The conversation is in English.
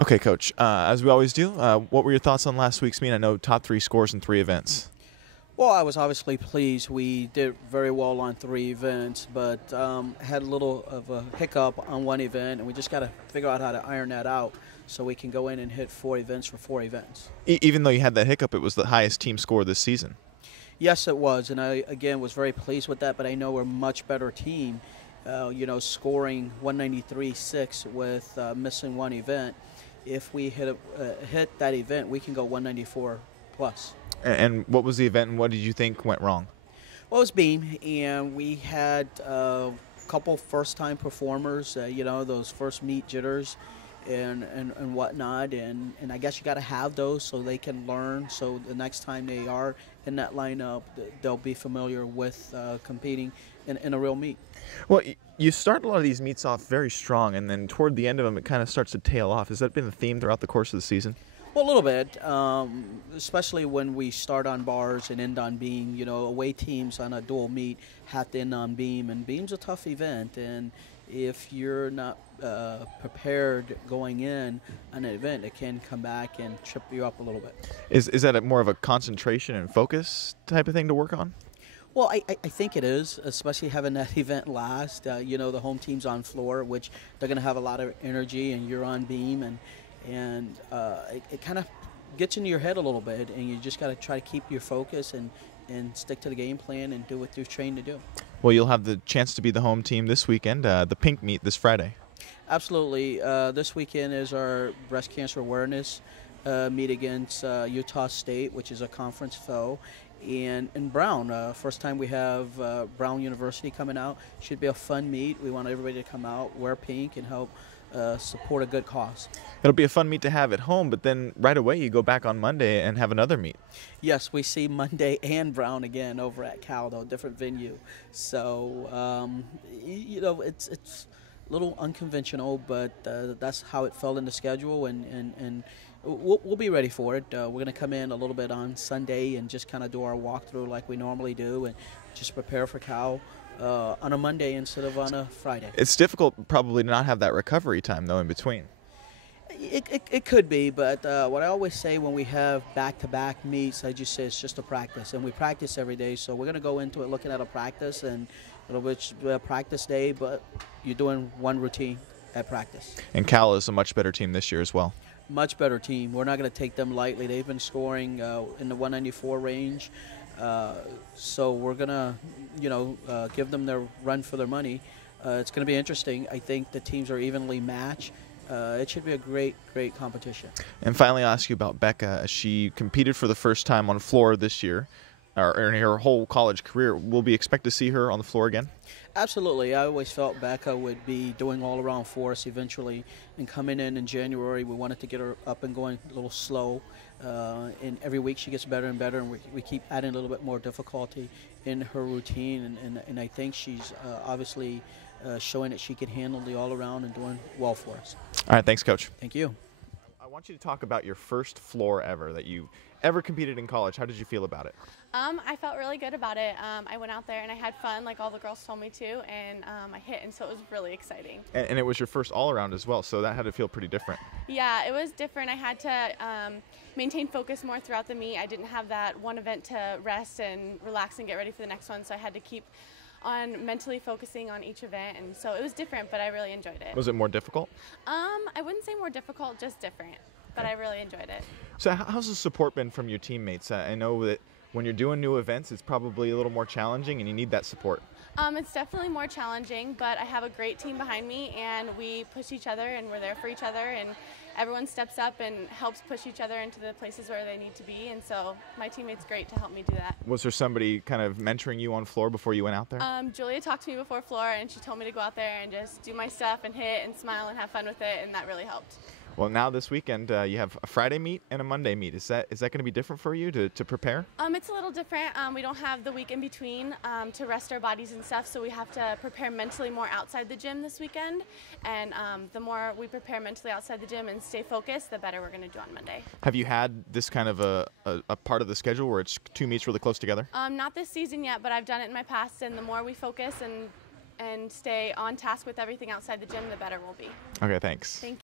Okay, Coach. As we always do, what were your thoughts on last week's meet? I know top three scores in three events. Well, I was obviously pleased. We did very well on three events, but had a little of a hiccup on one event, and we just got to figure out how to iron that out so we can go in and hit four events for four events. Even though you had that hiccup, it was the highest team score this season. Yes, it was, and I, again, was very pleased with that, but I know we're a much better team, scoring 193.6 with missing one event. If we hit that event, we can go 194 plus. And what was the event, and what did you think went wrong? Well, it was beam, and we had a couple first-time performers, those first meet jitters and whatnot, and I guess you got to have those so they can learn, so the next time they are in that lineup, they'll be familiar with competing in a real meet. Well, you start a lot of these meets off very strong, and then toward the end of them, it kind of starts to tail off. Has that been the theme throughout the course of the season? Well, a little bit, especially when we start on bars and end on beam. Away teams on a dual meet have to end on beam, and beam's a tough event. And if you're not prepared going in on an event, it can come back and trip you up a little bit. Is that more of a concentration and focus type of thing to work on? Well, I think it is, especially having that event last. The home team's on floor, which they're going to have a lot of energy, and you're on beam, and it kind of gets into your head a little bit, and you just got to try to keep your focus and stick to the game plan and do what you're trained to do. Well, you'll have the chance to be the home team this weekend, the pink meet this Friday. Absolutely. This weekend is our breast cancer awareness meet against Utah State, which is a conference foe. And Brown, first time we have Brown University coming out. Should be a fun meet. We want everybody to come out, wear pink, and help support a good cause. It'll be a fun meet to have at home, but then right away you go back on Monday and have another meet. Yes, we see Monday and Brown again over at Cal, though, different venue. So, it's a little unconventional, but that's how it fell in the schedule, and we'll be ready for it. We're going to come in a little bit on Sunday and just kind of do our walkthrough like we normally do and just prepare for Cal on a Monday instead of on a Friday. It's difficult probably to not have that recovery time, though, in between. It could be, but what I always say when we have back-to-back meets, I just say it's just a practice, and we practice every day, so we're going to go into it looking at a practice, and it'll be a practice day, but you're doing one routine at practice. And Cal is a much better team this year as well. Much better team. We're not going to take them lightly. They've been scoring in the 194 range, so we're going to, give them their run for their money. It's going to be interesting. I think the teams are evenly matched. It should be a great competition. And finally, I'll ask you about Bekah. She competed for the first time on floor this year, or in her whole college career. Will we expect to see her on the floor again? Absolutely. I always felt Bekah would be doing all around for us eventually. And coming in January, we wanted to get her up and going a little slow. And every week she gets better and better, and we keep adding a little bit more difficulty in her routine. And I think she's obviously showing that she can handle the all-around and doing well for us. All right, thanks, Coach. Thank you. I want you to talk about your first floor ever that you ever competed in college. How did you feel about it? I felt really good about it. I went out there and I had fun like all the girls told me to, and I hit, and so it was really exciting. And it was your first all-around as well, so that had to feel pretty different. Yeah, it was different. I had to maintain focus more throughout the meet. I didn't have that one event to rest and relax and get ready for the next one, so I had to keep on mentally focusing on each event, and so it was different, but I really enjoyed it. Was it more difficult? I wouldn't say more difficult, just different, but I really enjoyed it. So how's the support been from your teammates? I know that when you're doing new events, it's probably a little more challenging and you need that support. It's definitely more challenging, but I have a great team behind me, and we push each other, and we're there for each other, and everyone steps up and helps push each other into the places where they need to be, and so my teammate's great to help me do that. Was there somebody kind of mentoring you on floor before you went out there? Julia talked to me before floor, and she told me to go out there and just do my stuff and hit and smile and have fun with it, and that really helped. Well, now this weekend you have a Friday meet and a Monday meet. Is that going to be different for you to prepare? It's a little different. We don't have the week in between to rest our bodies and stuff, so we have to prepare mentally more outside the gym this weekend. And the more we prepare mentally outside the gym and stay focused, the better we're going to do on Monday. Have you had this kind of a part of the schedule where it's two meets really close together? Not this season yet, but I've done it in my past, and the more we focus and stay on task with everything outside the gym, the better we'll be. Okay, thanks. Thank you.